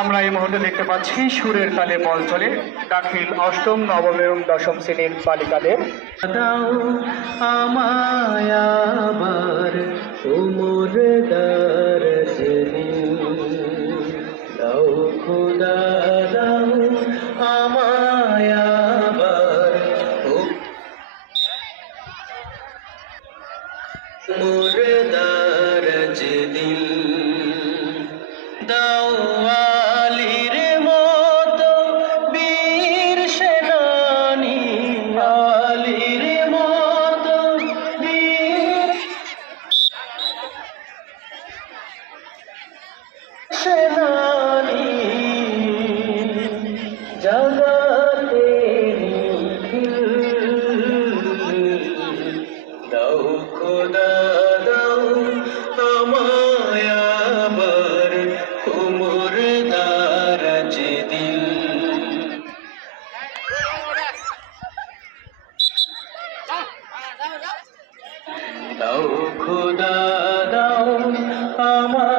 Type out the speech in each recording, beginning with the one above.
আমরা এই মুহূর্তে দেখতে পাচ্ছি সুরের তালে বল চলে দাখিল অষ্টম নবম এবং দশম শ্রেণির বালিকাদের। আমায় আবার দাও খোদা দাও আমার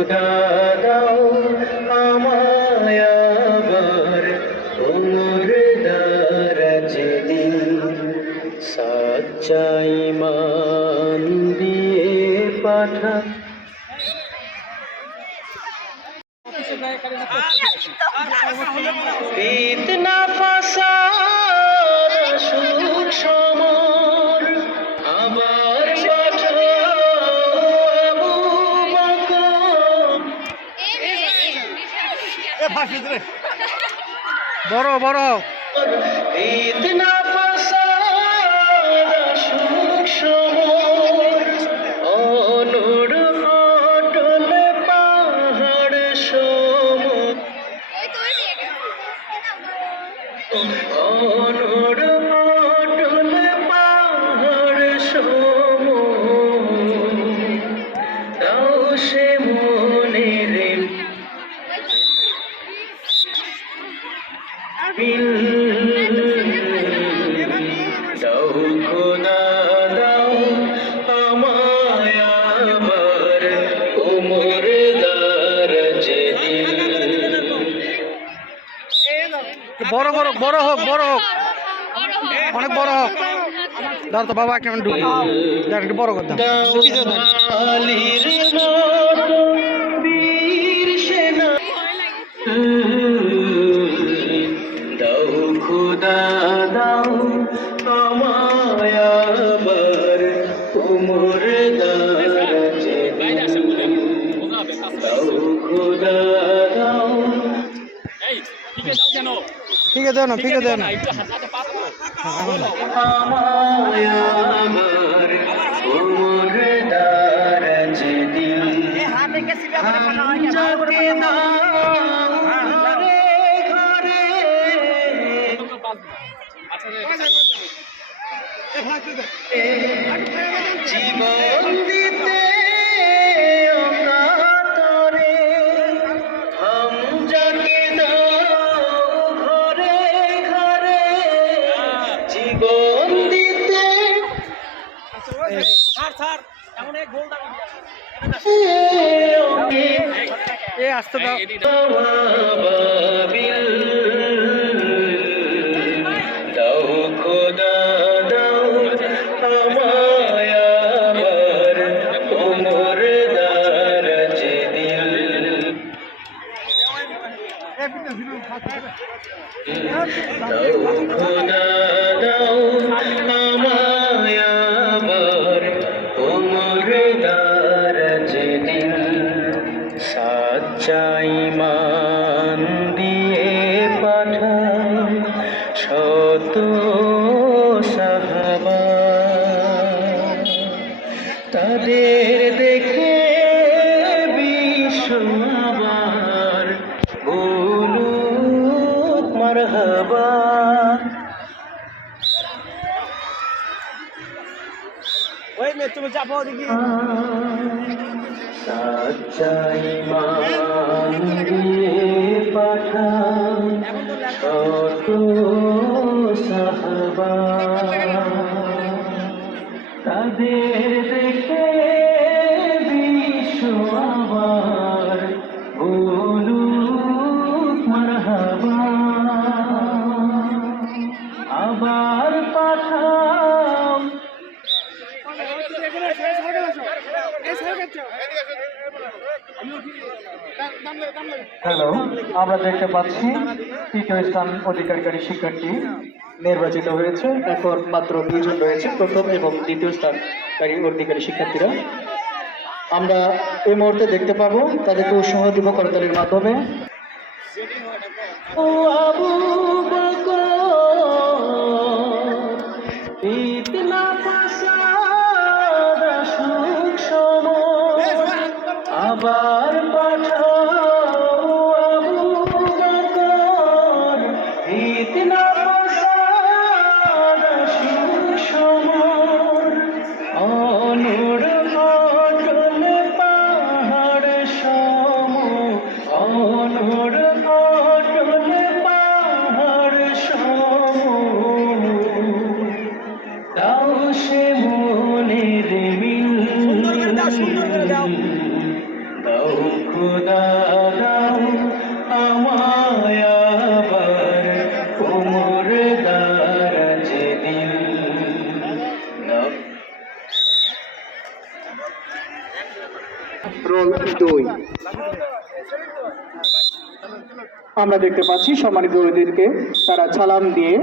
Without a doubt. বড় বড়। বড় বড় বড় হোক বড় হোক। অনেক বড় হোক। দাঁড়া তো বাবা কেমন ঢুকি? একটু বড় কথা ফিকে দেও না ফিকে দেও না আচ্ছা, আচ্ছা, আচ্ছা। এ আসতে দাও কত সাহবা। তাদের হ্যালো আমরা দেখতে পাচ্ছি তৃতীয় স্থান অধিকারী শিক্ষার্থী নির্বাচিত হয়েছে। এখন মাত্র দুজন রয়েছে, প্রথম এবং দ্বিতীয় স্থানকারী অধিকারী শিক্ষার্থীরা। আমরা এই মুহূর্তে দেখতে পাবো তাদেরকে উৎসাহ দিব করতালির মাধ্যমে। আমরা দেখতে পাচ্ছি সম্মানিত অতিথিকে তারা সালাম দিয়ে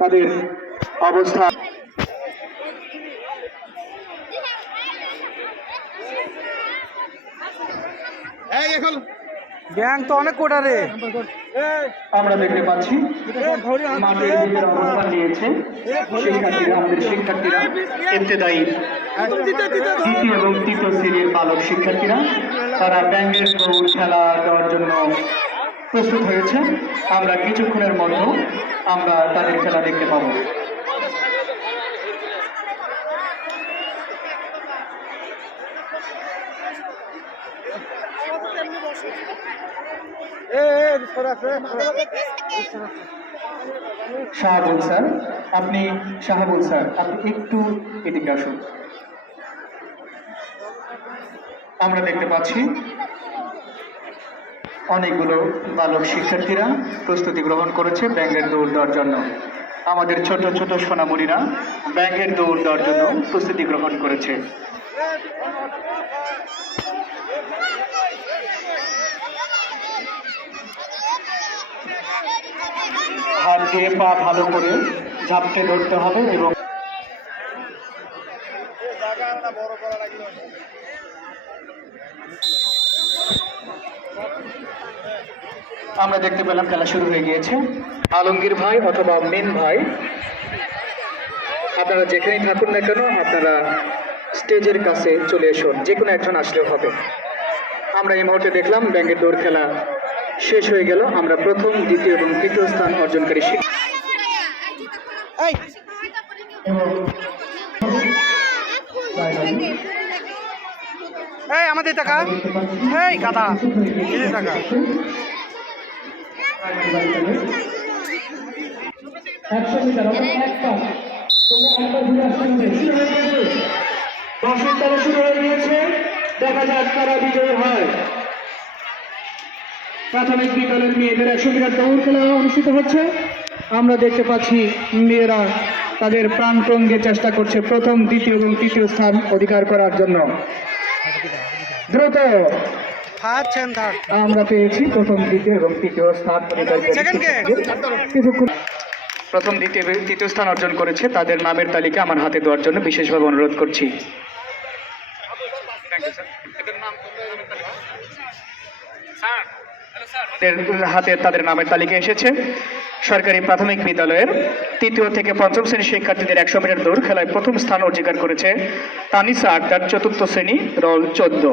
তাদের অবস্থা ব্যাংক তো অনেক কোটা রে। আমরা দেখতে পাচ্ছি মাঠের অবস্থান নিয়েছে। শিক্ষার্থীরা আমাদের শিক্ষার্থীরা ইবতেদায়ী। দ্বিতীয় এবং তৃতীয় শ্রেণির বালক শিক্ষার্থীরা তারা ব্যাঙ্গের দৌড় খেলা দেওয়ার জন্য প্রস্তুত হয়েছে। আমরা কিছুক্ষণের মধ্যে আমরা তাদের খেলা দেখতে পাবো। শাহাবুল স্যার, আপনি শাহাবুল স্যার, আপনি একটু এদিকে আসুন। আমরা দেখতে পাচ্ছি অনেকগুলো বালক শিক্ষার্থীরা প্রস্তুতি গ্রহণ করেছে ব্যাঙ্গের দৌড় দেওয়ার জন্য। আমাদের ছোট ছোট সোনামণিরা ব্যাঙ্গের দৌড় দেওয়ার জন্য প্রস্তুতি গ্রহণ করেছে। হাত দিয়ে পা ভালো করে ঝাপটে ধরতে হবে এবং আমরা দেখতে পেলাম খেলা শুরু হয়ে গিয়েছে। আলমগীর ভাই অথবা মেন ভাই আপনারা যেখানেই থাকুন না কেন আপনারা স্টেজের কাছে চলে এসুন। যে কোনো একজন আসলেও হবে। আমরা এই মুহূর্তে দেখলাম ব্যাঙ্গের দৌড় খেলা শেষ হয়ে গেল। আমরা প্রথম দ্বিতীয় এবং তৃতীয় স্থান অর্জনকারী শিক্ষক এই! এই আমাদের টাকা। এই এই টাকা। একশো মিটার এক পাক তোমরা একবার ঘুরে আসতে শুরু হয়ে গিয়েছে। দেখা যাক কারা বিজয়ী হয়। প্রাথমিক বিদ্যালয়ের মেয়েদের একশো মিটার দৌড় খেলা অনুষ্ঠিত হচ্ছে। আমরা দেখতে পাচ্ছি মেয়েরা তাদের প্রাণপণ দিয়ে চেষ্টা করছে প্রথম দ্বিতীয় এবং তৃতীয় স্থান অধিকার করার জন্য। দ্রুত থার্ড সেন থার্ড আমরা পেয়েছি প্রথম দ্বিতীয় এবং তৃতীয় স্থান কে? কিছুক্ষণ। প্রথম দ্বিতীয় এবং তৃতীয় স্থান অর্জন করেছে তাদের নামের তালিকা আমার হাতে দেওয়ার জন্য বিশেষভাবে অনুরোধ করছি। হাতে তাদের নামের তালিকা এসেছে। সরকারি প্রাথমিক বিদ্যালয়ের তৃতীয় থেকে পঞ্চম শ্রেণির শিক্ষার্থীদের একশো মিটার দৌড় খেলায় প্রথম স্থান অধিকার করেছে তানিসা আক্তার চতুর্থ শ্রেণি রল চোদ্দ।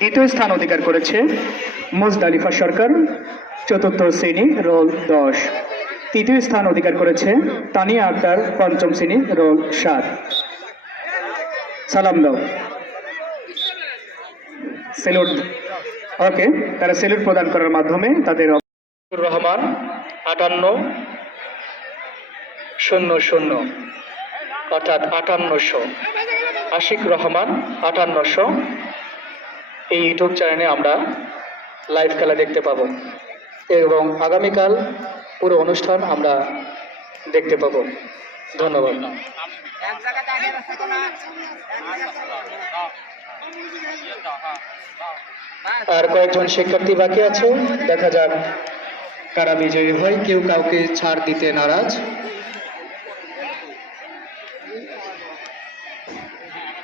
দ্বিতীয় স্থান অধিকার করেছে মুজদালিফা সরকার, চতুর্থ শ্রেণি রোল দশ। তৃতীয় স্থান অধিকার করেছে তানিয়া আক্তার, পঞ্চম শ্রেণি রোল সাত। সালাম দাও। সেলুট। ওকে, তারা সেলুট প্রদান করার মাধ্যমে তাদের রহমান, আটান্ন, শূন্য শূন্য, অর্থাৎ আটান্নশো। আশিক রহমান, আটান্নশো। এই ইউটিউব চ্যানেলে আমরা লাইভ খেলা দেখতে পাবো। এবং আগামীকাল পুরো অনুষ্ঠান আমরা দেখতে পাবো। ধন্যবাদ। আর কয়েকজন শিক্ষার্থী বাকি আছে। দেখা যাক কারা বিজয়ী হয়। কেউ কাউকে ছাড় দিতে নারাজ।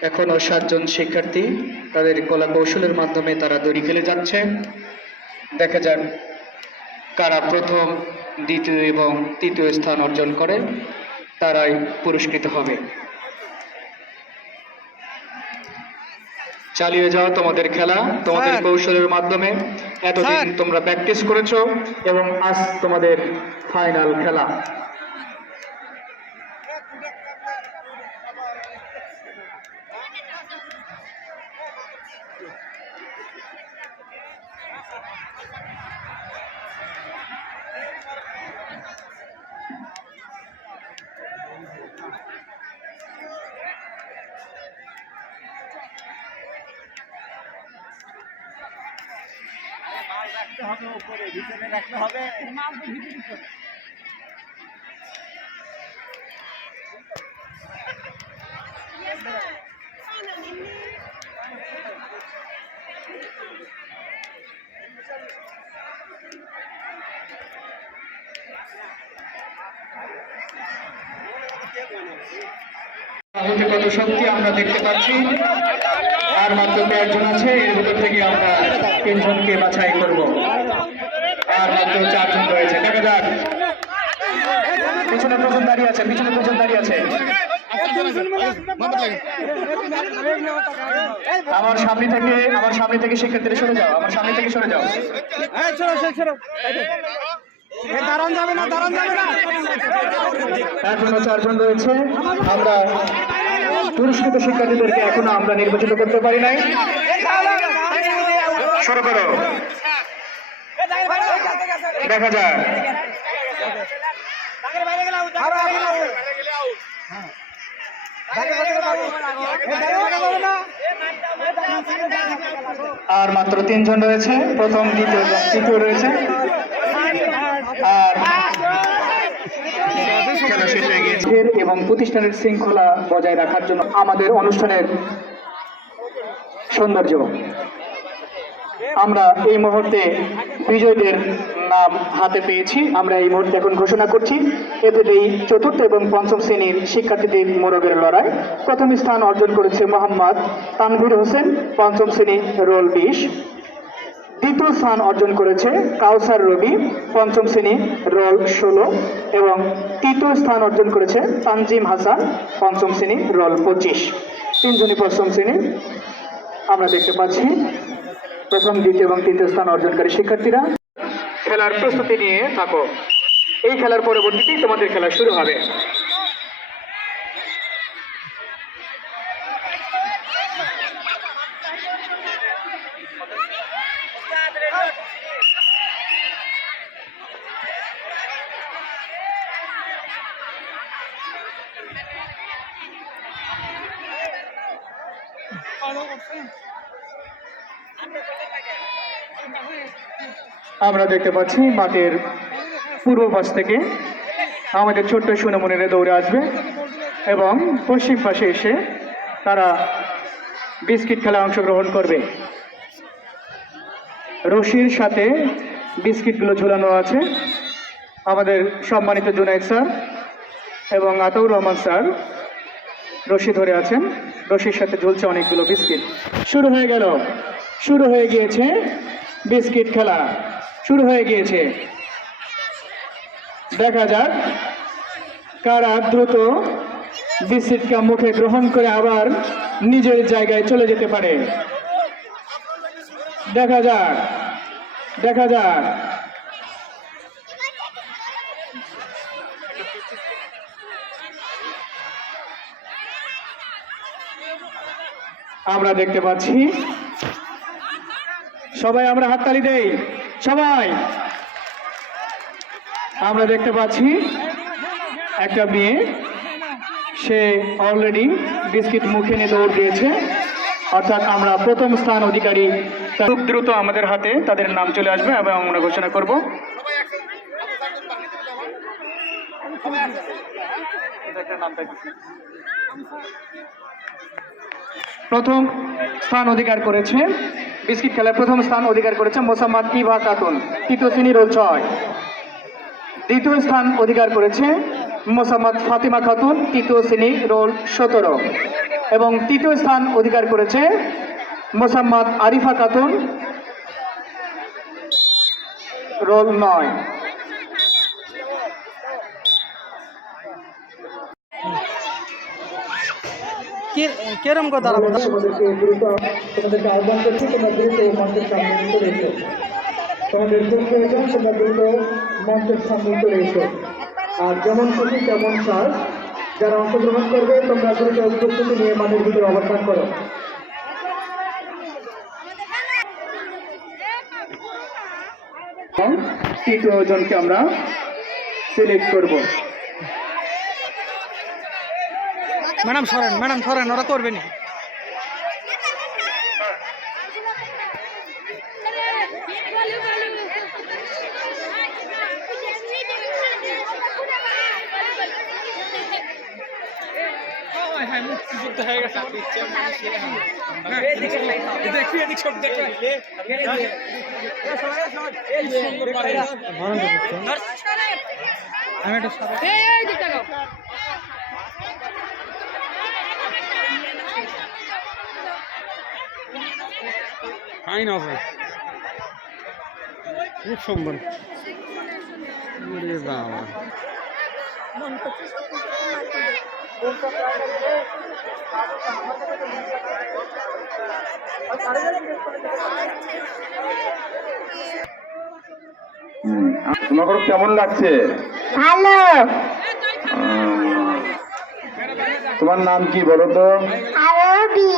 এখনও সাতজন শিক্ষার্থী তাদের কলা কৌশলের মাধ্যমে তারা দড়ি খেলে যাচ্ছে। দেখা যাক কারা প্রথম দ্বিতীয় এবং তৃতীয় স্থান অর্জন করে তারাই পুরস্কৃত হবে। চালিয়ে যাও তোমাদের খেলা তোমাদের কৌশলের মাধ্যমে। এতদিন তোমরা প্র্যাকটিস করেছ এবং আজ তোমাদের ফাইনাল খেলা। আহতে কত শক্তি আমরা দেখতে পাচ্ছি। আর মাত্র কয়েকজন আছে এর ভিতর থেকে আমরা তিনজনকে বাছাই করব। আর মাত্র চারজন রয়েছে। দেখা যাক। পিছনে দুজন দাঁড়িয়ে আছে পিছনে দুজন দাঁড়িয়ে আছে। আমার সামনে থেকে আমার সামনে থেকে সেক্ষেত্রে সরে যাও আমার সামনে থেকে সরে যাও। দাঁড়ান যাবে না দাঁড়ান যাবে না। এখনও চারজন রয়েছে। আমরা পুরস্কৃত শিক্ষার্থীদেরকে এখনও আমরা নির্বাচিত করতে পারি নাই। শুরু করো। দেখা যাক। আর মাত্র তিনজন রয়েছে। প্রথম, দ্বিতীয় তৃতীয় রয়েছে। আর এবং প্রতিষ্ঠানের শৃঙ্খলা বজায় রাখার জন্য আমাদের অনুষ্ঠানের সৌন্দর্য। আমরা এই মুহূর্তে বিজয়ীদের নাম হাতে পেয়েছি। আমরা এই মুহূর্তে এখন ঘোষণা করছি এদের এই চতুর্থ এবং পঞ্চম শ্রেণির শিক্ষার্থীদের মোরগের লড়াই। প্রথম স্থান অর্জন করেছে মোহাম্মদ তানভীর হোসেন, পঞ্চম শ্রেণি রোল বিশ। দ্বিতীয় স্থান অর্জন করেছে কাউসার রবি, পঞ্চম শ্রেণি রোল ষোলো। এবং তৃতীয় স্থান অর্জন করেছে তানজিম হাসান, পঞ্চম শ্রেণি রোল পঁচিশ। তিনজনই পঞ্চম শ্রেণি। আমরা দেখতে পাচ্ছি প্রথম, দ্বিতীয় এবং তৃতীয় স্থান অর্জনকারী শিক্ষার্থীরা। খেলার প্রস্তুতি নিয়ে থাকো। এই খেলার পরবর্তীতেই তোমাদের খেলা শুরু হবে। আমরা দেখতে পাচ্ছি মাঠের পূর্ব পাশ থেকে আমাদের ছোট্ট সুনমনিরা দৌড়ে আসবে এবং পশ্চিম পাশে এসে তারা বিস্কিট খেলায় অংশগ্রহণ করবে। রশির সাথে বিস্কিটগুলো ঝুলানো আছে। আমাদের সম্মানিত জুনাইদ স্যার এবং আতাউর রহমান স্যার রশি ধরে আছেন। রশির সাথে ঝুলছে অনেকগুলো বিস্কিট। শুরু হয়ে গেল। শুরু হয়ে গিয়েছে বিস্কিট খেলা। শুরু হয়ে গিয়েছে। দেখা যাক কারা দ্রুত বিস্কিটকা মুখে গ্রহণ করে আবার নিজের জায়গায় চলে যেতে পারে। দেখা যাক দেখা যাক। আমরা দেখতে পাচ্ছি, সবাই আমরা হাততালি দেই। সবাই। আমরা দেখতে পাচ্ছি একটা মেয়ে, সে অলরেডি বিস্কিট মুখে নিয়ে দৌড় দিয়েছে। অর্থাৎ আমরা প্রথম স্থান অধিকারী খুব দ্রুত আমাদের হাতে তাদের নাম চলে আসবে, এবং আমরা ঘোষণা করব। প্রথম স্থান অধিকার করেছে বিস্কিট খেলায় প্রথম স্থান অধিকার করেছে মোসাম্মদ ইভা খাতুন তৃতীয় শ্রেণি রোল ছয়। দ্বিতীয় স্থান অধিকার করেছে মোসাম্মদ ফাতিমা খাতুন, তৃতীয় শ্রেণি রোল সতেরো। এবং তৃতীয় স্থান অধিকার করেছে মোসাম্মদ আরিফা খাতুন, রোল নয়। কেরম কথা আহ্বান করছি চলে আর যেমন খুশি, তেমন কাজ যারা অংশগ্রহণ করবে, তোমরা দ্রুত প্রস্তুতি নিয়ে মাঠের ভিতরে অবস্থান করো। তৃতীয় জনকে আমরা সিলেক্ট করব। ম্যাডাম সরেন ম্যাডাম সরেন ওরা করবে নি। আমি একটা ফাইন হবে খুব সুন্দর। তোমার কেমন লাগছে? ভালো। তোমার নাম কি বলো তো? আরবি।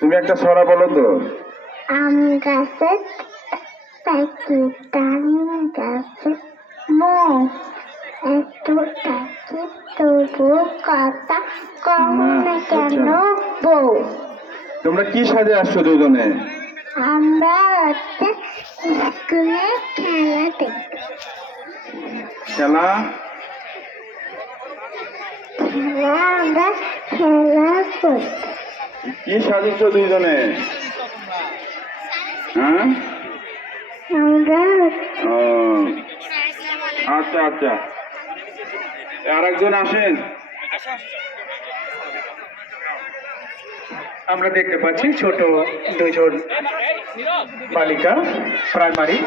তুমি একটা সরা বলো তো। আম গাছে পাখি তাম গাছে মো। এত টাকি তবু কথা কম না কেন বউ? তোমরা কি সাজে আসছো দুজনে? আমরা হচ্ছে স্কুলে খেলা দেখি খেলা? খেলা আমরা খেলা করি কি সাজিয়েছো দুইজনে হ্যাঁ? আচ্ছা আচ্ছা। আর একজন আসেন? আমরা দেখতে পাচ্ছি ছোট দুজন বালিকা প্রাইমারি।